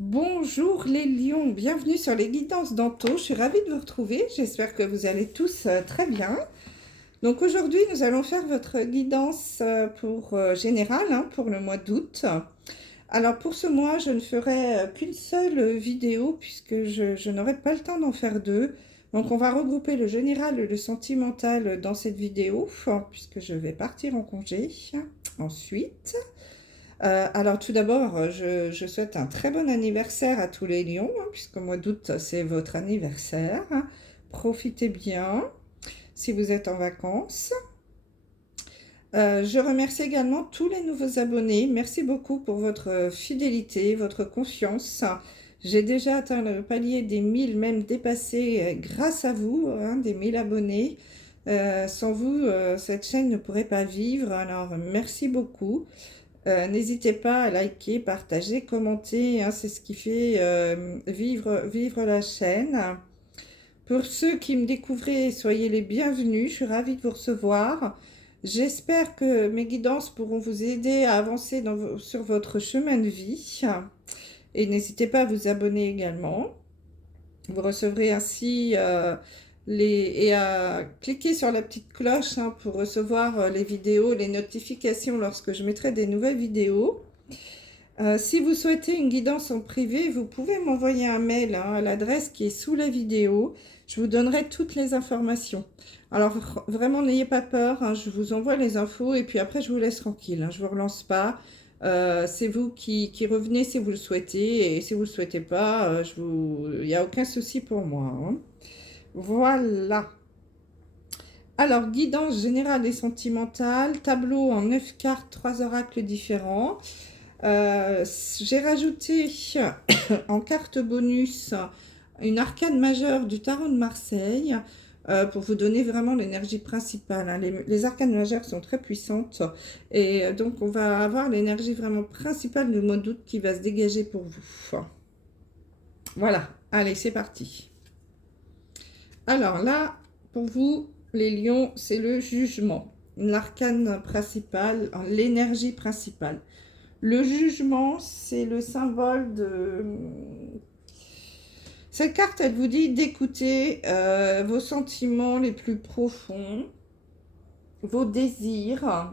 Bonjour les lions, bienvenue sur les guidances d'Anto. Je suis ravie de vous retrouver. J'espère que vous allez tous très bien. Donc aujourd'hui, nous allons faire votre guidance pour générale pour le mois d'août. Alors pour ce mois, je ne ferai qu'une seule vidéo puisque je n'aurai pas le temps d'en faire deux. Donc on va regrouper le général et le sentimental dans cette vidéo puisque je vais partir en congé ensuite. Alors tout d'abord, je souhaite un très bon anniversaire à tous les lions, puisqu'au mois d'août, c'est votre anniversaire. Profitez bien si vous êtes en vacances. Je remercie également tous les nouveaux abonnés. Merci beaucoup pour votre fidélité, votre confiance. J'ai déjà atteint le palier des 1000, même dépassé grâce à vous, des 1000 abonnés. Sans vous, cette chaîne ne pourrait pas vivre. Alors merci beaucoup. N'hésitez pas à liker, partager, commenter, c'est ce qui fait vivre la chaîne. Pour ceux qui me découvrent, soyez les bienvenus, je suis ravie de vous recevoir. J'espère que mes guidances pourront vous aider à avancer sur votre chemin de vie. Et n'hésitez pas à vous abonner également. Vous recevrez ainsi et à cliquer sur la petite cloche pour recevoir les vidéos, les notifications lorsque je mettrai des nouvelles vidéos. Si vous souhaitez une guidance en privé, vous pouvez m'envoyer un mail à l'adresse qui est sous la vidéo. Je vous donnerai toutes les informations. Alors vraiment, n'ayez pas peur, je vous envoie les infos et puis après je vous laisse tranquille. Je ne vous relance pas. C'est vous qui revenez si vous le souhaitez et si vous ne le souhaitez pas, il n'y a aucun souci pour moi. Voilà. Alors, guidance générale et sentimentale, tableau en 9 cartes, 3 oracles différents. J'ai rajouté en carte bonus une arcane majeure du tarot de Marseille pour vous donner vraiment l'énergie principale. Les arcanes majeures sont très puissantes et donc on va avoir l'énergie vraiment principale du mois d'août qui va se dégager pour vous. Voilà, allez, c'est parti. Alors là, pour vous, les lions, c'est le jugement, l'arcane principal, l'énergie principale. Le jugement, c'est le symbole de... Cette carte, elle vous dit d'écouter vos sentiments les plus profonds, vos désirs.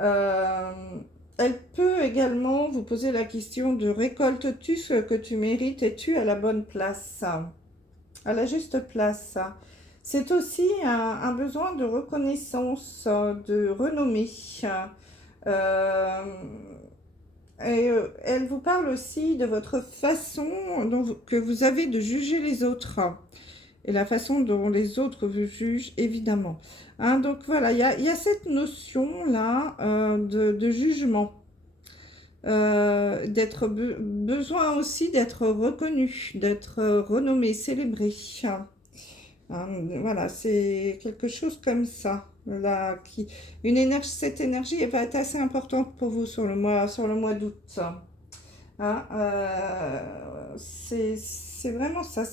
Elle peut également vous poser la question de récoltes-tu ce que tu mérites? Es-tu à la bonne place? À la juste place. C'est aussi un besoin de reconnaissance, de renommée. Elle vous parle aussi de votre façon que vous avez de juger les autres et la façon dont les autres vous jugent, évidemment. Donc voilà, il y a cette notion-là de jugement. Besoin aussi d'être reconnu, d'être renommé, célébré. Voilà, c'est quelque chose comme ça. Là, cette énergie elle va être assez importante pour vous sur le mois d'août. C'est vraiment ça.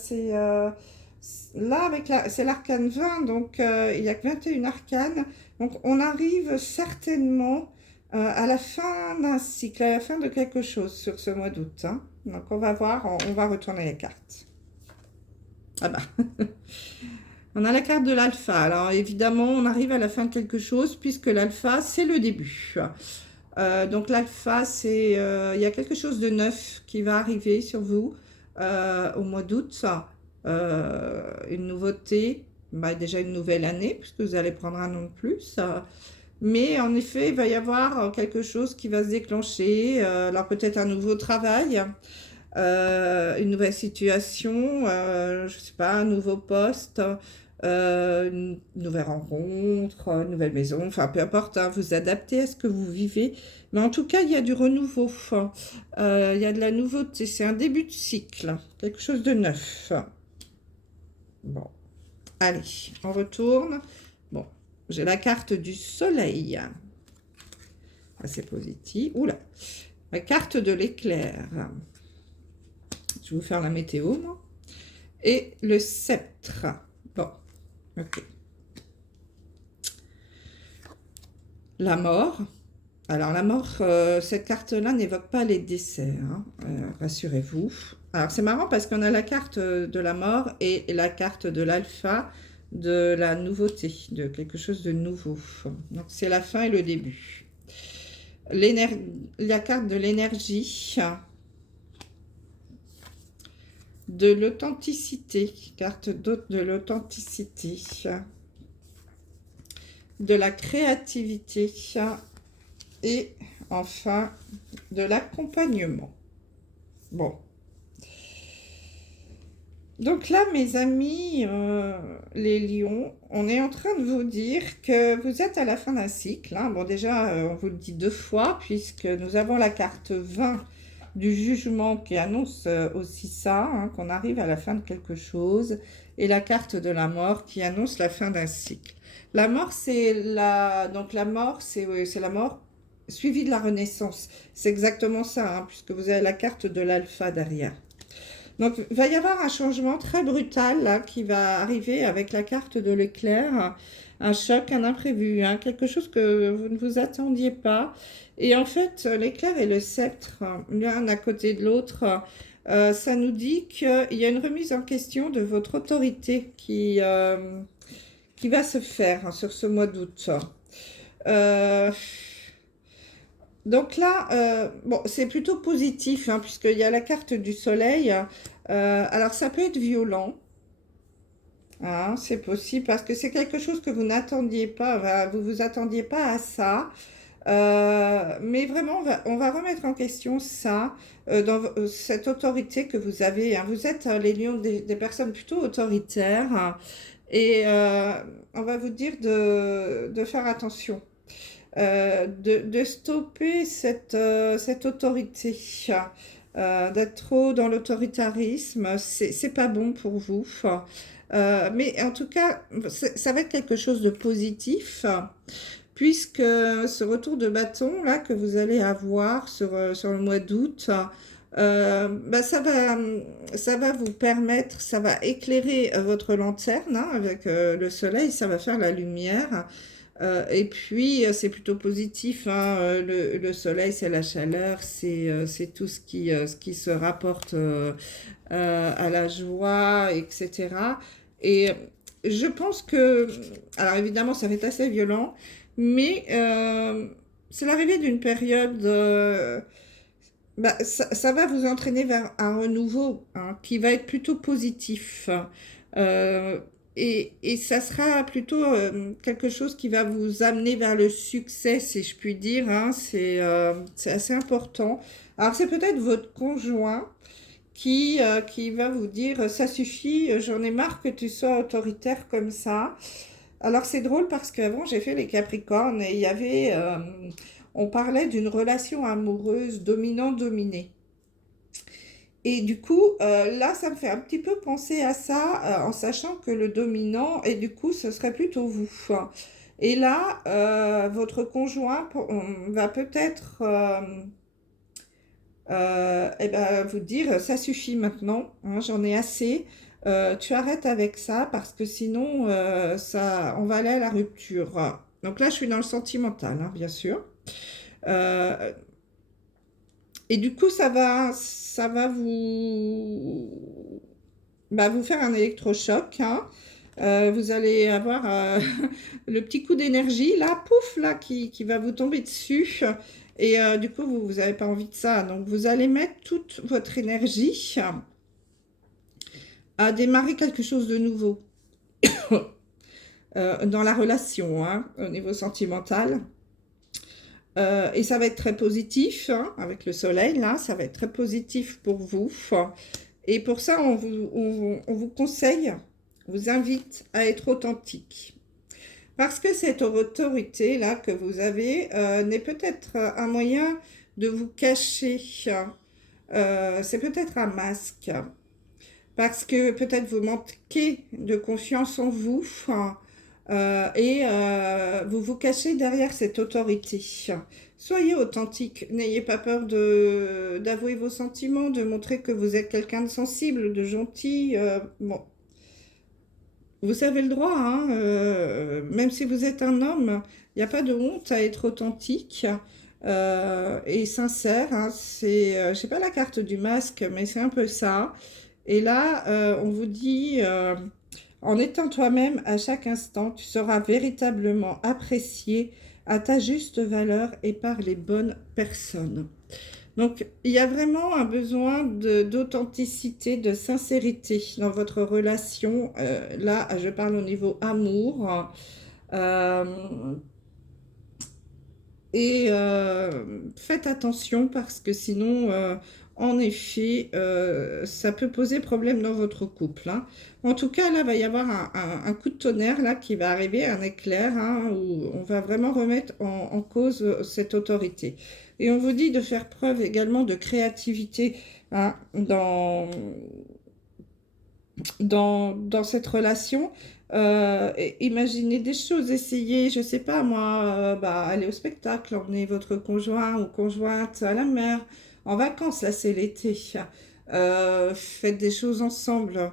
Là, c'est l'arcane 20, donc il n'y a que 21 arcanes. Donc on arrive certainement à la fin d'un cycle, à la fin de quelque chose sur ce mois d'août. Donc on va voir, on va retourner les cartes. Ah bah on a la carte de l'alpha. Alors évidemment, on arrive à la fin de quelque chose puisque l'alpha, c'est le début. Donc l'alpha, il y a quelque chose de neuf qui va arriver sur vous au mois d'août. Une nouveauté, déjà une nouvelle année puisque vous allez prendre un an de plus. Mais en effet, il va y avoir quelque chose qui va se déclencher. Alors peut-être un nouveau travail. Une nouvelle situation, je sais pas, un nouveau poste, une nouvelle rencontre, une nouvelle maison, enfin peu importe, vous adaptez à ce que vous vivez. Mais en tout cas, il y a du renouveau, il y a de la nouveauté, c'est un début de cycle, quelque chose de neuf. Bon, allez, on retourne. Bon, j'ai la carte du soleil. C'est positif. Oula, la carte de l'éclair. Je vais vous faire la météo, moi. Et le sceptre. Bon, ok. La mort. Alors, la mort, cette carte-là n'évoque pas les décès, hein, rassurez-vous. Alors, c'est marrant parce qu'on a la carte de la mort et la carte de l'alpha, de la nouveauté, de quelque chose de nouveau. Donc, c'est la fin et le début. La carte de l'énergie, de l'authenticité, carte de l'authenticité, de la créativité et enfin de l'accompagnement. Bon. Donc là, mes amis, les lions, on est en train de vous dire que vous êtes à la fin d'un cycle, hein. Bon, déjà, on vous le dit 2 fois, puisque nous avons la carte 20 du jugement qui annonce aussi ça, hein, qu'on arrive à la fin de quelque chose, et la carte de la mort qui annonce la fin d'un cycle. La mort, c'est donc la mort, c'est la mort suivie de la renaissance. C'est exactement ça, hein, puisque vous avez la carte de l'alpha derrière. Donc, il va y avoir un changement très brutal là, qui va arriver avec la carte de l'éclair, un choc, un imprévu, hein, quelque chose que vous ne vous attendiez pas. Et en fait, l'éclair et le sceptre, l'un à côté de l'autre, ça nous dit qu'il y a une remise en question de votre autorité qui va se faire, hein, sur ce mois d'août. Euh, donc là, bon, c'est plutôt positif, hein, puisqu'il y a la carte du soleil. Alors, ça peut être violent, hein, c'est possible, parce que c'est quelque chose que vous n'attendiez pas, vous vous attendiez pas à ça. Mais vraiment, on va remettre en question ça, cette autorité que vous avez, hein. Vous êtes les lions des personnes plutôt autoritaires, hein, et on va vous dire de faire attention. De stopper cette autorité, d'être trop dans l'autoritarisme, c'est pas bon pour vous. Mais en tout cas, ça va être quelque chose de positif, puisque ce retour de bâton là que vous allez avoir sur le mois d'août, bah, ça va vous permettre, ça va éclairer votre lanterne, hein, avec le soleil, ça va faire la lumière. Et puis, c'est plutôt positif, hein, le soleil, c'est la chaleur, c'est tout ce qui se rapporte à la joie, etc. Et je pense que, alors évidemment, ça va être assez violent, mais c'est l'arrivée d'une période, bah, ça va vous entraîner vers un renouveau, hein, qui va être plutôt positif. Euh, et ça sera plutôt quelque chose qui va vous amener vers le succès, si je puis dire, hein. C'est assez important. Alors, c'est peut-être votre conjoint qui va vous dire, ça suffit, j'en ai marre que tu sois autoritaire comme ça. Alors, c'est drôle parce qu'avant, j'ai fait les Capricornes et il y avait, on parlait d'une relation amoureuse dominant-dominé. Et du coup, là, ça me fait un petit peu penser à ça, en sachant que le dominant, et du coup, ce serait plutôt vous. Et là, votre conjoint va peut-être eh ben, vous dire, ça suffit maintenant, hein, j'en ai assez. Tu arrêtes avec ça parce que sinon, on va aller à la rupture. Donc là, je suis dans le sentimental, hein, bien sûr. Euh, et du coup, ça va bah, vous faire un électrochoc, hein. Vous allez avoir le petit coup d'énergie, là, pouf, là, qui va vous tomber dessus. Et du coup, vous n'avez pas envie de ça. Donc, vous allez mettre toute votre énergie à démarrer quelque chose de nouveau dans la relation, hein, au niveau sentimental. Et ça va être très positif, hein, avec le soleil, là, ça va être très positif pour vous. Et pour ça, on vous conseille, on vous invite à être authentique. Parce que cette autorité-là que vous avez n'est peut-être un moyen de vous cacher. C'est peut-être un masque. Parce que peut-être vous manquez de confiance en vous, et vous vous cachez derrière cette autorité. Soyez authentique, n'ayez pas peur d'avouer vos sentiments, de montrer que vous êtes quelqu'un de sensible, de gentil. Bon, vous avez le droit, hein, même si vous êtes un homme, il n'y a pas de honte à être authentique. et sincère, hein. C'est, je sais pas la carte du masque, mais c'est un peu ça. Et là, on vous dit, en étant toi-même à chaque instant, tu seras véritablement apprécié à ta juste valeur et par les bonnes personnes. Donc, il y a vraiment un besoin d'authenticité, de sincérité dans votre relation. Là, je parle au niveau amour. Euh, faites attention parce que sinon, en effet, ça peut poser problème dans votre couple, hein. En tout cas, là, il va y avoir un coup de tonnerre là, qui va arriver, un éclair, hein, où on va vraiment remettre en cause cette autorité. Et on vous dit de faire preuve également de créativité, hein, dans cette relation. Imaginez des choses, essayez, je sais pas moi, bah, aller au spectacle, emmener votre conjoint ou conjointe à la mer, en vacances, là c'est l'été. Faites des choses ensemble,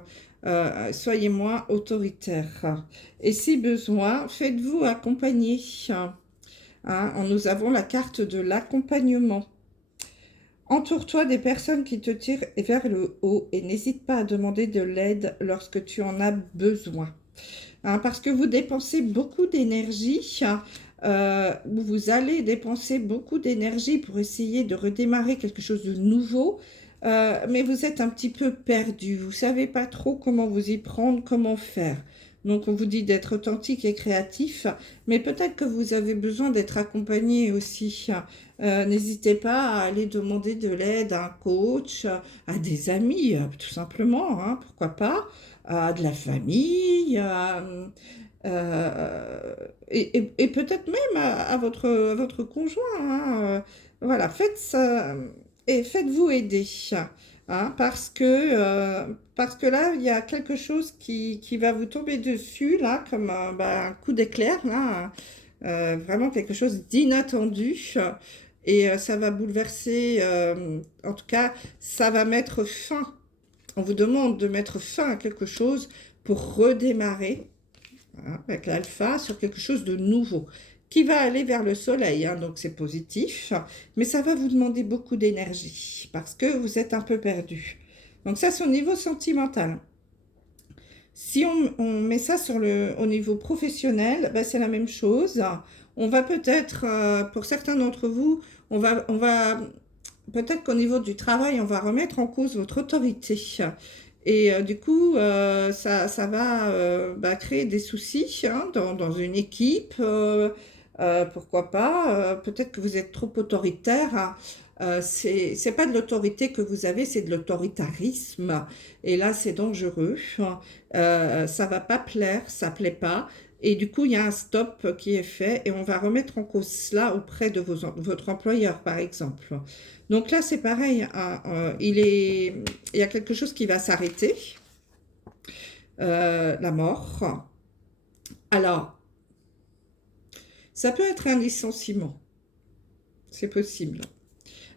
soyez moins autoritaire. Et si besoin, faites-vous accompagner, hein. Nous avons la carte de l'accompagnement. Entoure-toi des personnes qui te tirent vers le haut et n'hésite pas à demander de l'aide lorsque tu en as besoin, hein, parce que vous dépensez beaucoup d'énergie, vous allez dépenser beaucoup d'énergie pour essayer de redémarrer quelque chose de nouveau, mais vous êtes un petit peu perdu, vous ne savez pas trop comment vous y prendre, comment faire. Donc on vous dit d'être authentique et créatif, mais peut-être que vous avez besoin d'être accompagné aussi. N'hésitez pas à aller demander de l'aide à un coach, à des amis, tout simplement, hein, pourquoi pas, à de la famille, et peut-être même à votre conjoint, hein. Voilà, faites ça et faites-vous aider, hein, parce que là, il y a quelque chose qui va vous tomber dessus, là, comme bah, un coup d'éclair, là, vraiment quelque chose d'inattendu. Et ça va bouleverser, en tout cas, ça va mettre fin. On vous demande de mettre fin à quelque chose pour redémarrer, hein, avec l'alpha sur quelque chose de nouveau qui va aller vers le soleil, hein, donc c'est positif, mais ça va vous demander beaucoup d'énergie parce que vous êtes un peu perdu. Donc ça, c'est au niveau sentimental. Si on met ça au niveau professionnel, ben, c'est la même chose. On va peut-être, pour certains d'entre vous, on va peut-être qu'au niveau du travail, on va remettre en cause votre autorité. Et du coup, ça va bah, créer des soucis, hein, dans une équipe. Pourquoi pas? Peut-être que vous êtes trop autoritaire, hein. C'est pas de l'autorité que vous avez, c'est de l'autoritarisme. Et là, c'est dangereux. Ça va pas plaire, ça plaît pas. Et du coup, il y a un stop qui est fait et on va remettre en cause cela auprès de votre employeur, par exemple. Donc là, c'est pareil, hein, il y a quelque chose qui va s'arrêter, la mort. Alors, ça peut être un licenciement, c'est possible,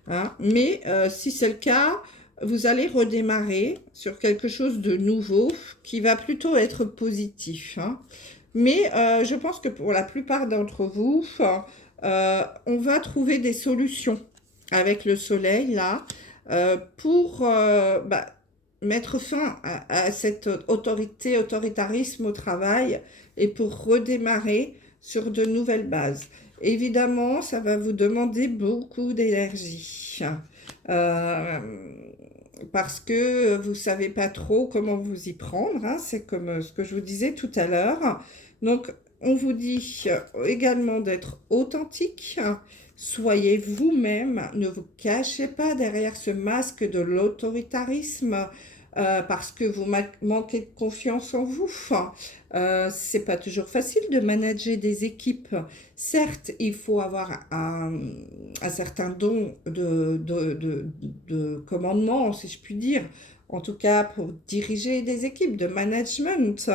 hein, mais si c'est le cas, vous allez redémarrer sur quelque chose de nouveau qui va plutôt être positif, hein. Mais je pense que pour la plupart d'entre vous, on va trouver des solutions avec le soleil là, pour bah, mettre fin à cette autoritarisme au travail et pour redémarrer sur de nouvelles bases. Évidemment, ça va vous demander beaucoup d'énergie, euh, parce que vous ne savez pas trop comment vous y prendre, hein. C'est comme ce que je vous disais tout à l'heure. Donc, on vous dit également d'être authentique. Soyez vous-même, ne vous cachez pas derrière ce masque de l'autoritarisme, parce que vous manquez de confiance en vous. C'est pas toujours facile de manager des équipes. Certes, il faut avoir un certain don de commandement, si je puis dire, en tout cas pour diriger des équipes, de management.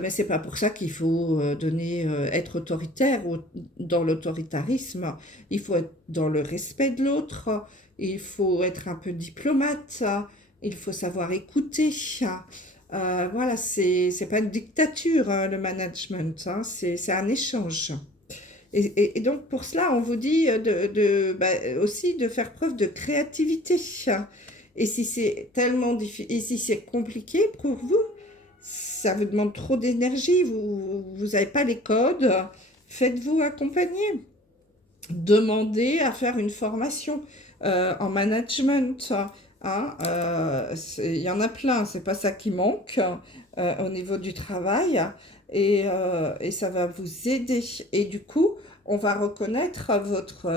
Mais c'est pas pour ça qu'il faut être autoritaire ou dans l'autoritarisme. Il faut être dans le respect de l'autre. Il faut être un peu diplomate. Il faut savoir écouter. Voilà, c'est pas une dictature, hein, le management, hein, c'est un échange. Et donc, pour cela, on vous dit aussi de faire preuve de créativité. Et si c'est tellement difficile, et si c'est compliqué pour vous, ça vous demande trop d'énergie, vous n'avez pas les codes, faites-vous accompagner. Demandez à faire une formation en management. Hein, il y en a plein, c'est pas ça qui manque au niveau du travail et ça va vous aider. Et du coup, on va reconnaître votre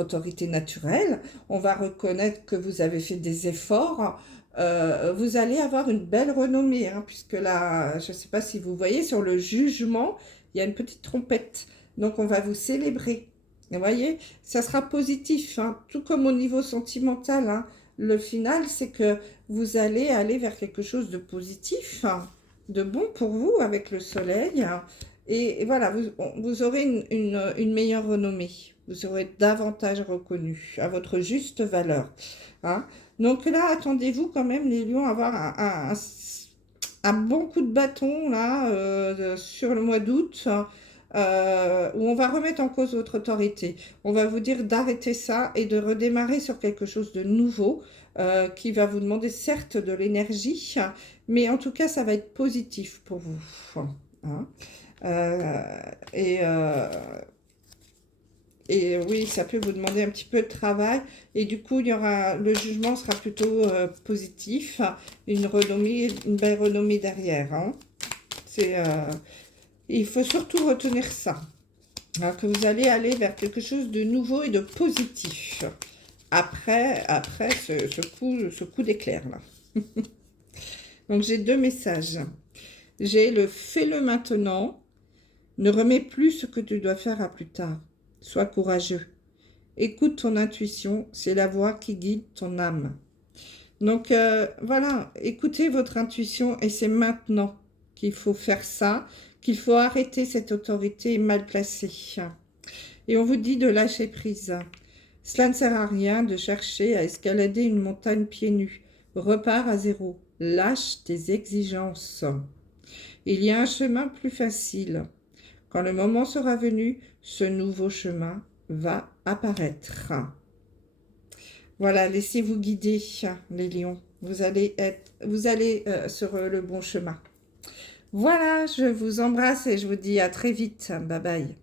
autorité naturelle, on va reconnaître que vous avez fait des efforts. Vous allez avoir une belle renommée, hein, puisque là, je ne sais pas si vous voyez, sur le jugement, il y a une petite trompette. Donc, on va vous célébrer. Vous voyez, ça sera positif, hein, tout comme au niveau sentimental. Hein. Le final, c'est que vous allez aller vers quelque chose de positif, hein, de bon pour vous avec le soleil. Hein. Et voilà, vous aurez une meilleure renommée. Vous serez davantage reconnu à votre juste valeur. Hein. Donc là, attendez-vous quand même, les lions, à avoir un bon coup de bâton là, sur le mois d'août, où on va remettre en cause votre autorité. On va vous dire d'arrêter ça et de redémarrer sur quelque chose de nouveau qui va vous demander certes de l'énergie, mais en tout cas, ça va être positif pour vous. Hein. Euh, et, euh, et oui, ça peut vous demander un petit peu de travail. Et du coup, le jugement sera plutôt positif. Une renommée, une belle renommée derrière. Hein. Il faut surtout retenir ça. Hein, que vous allez aller vers quelque chose de nouveau et de positif. Après ce coup d'éclair là. Donc, j'ai 2 messages. J'ai le fais-le maintenant. Ne remets plus ce que tu dois faire à plus tard. Sois courageux. Écoute ton intuition, c'est la voix qui guide ton âme. Donc voilà, écoutez votre intuition et c'est maintenant qu'il faut faire ça, qu'il faut arrêter cette autorité mal placée. Et on vous dit de lâcher prise. Cela ne sert à rien de chercher à escalader une montagne pieds nus. Repars à zéro. Lâche tes exigences. Il y a un chemin plus facile. Quand le moment sera venu, ce nouveau chemin va apparaître. Voilà, laissez-vous guider, les lions. Vous allez sur le bon chemin. Voilà, je vous embrasse et je vous dis à très vite. Bye bye.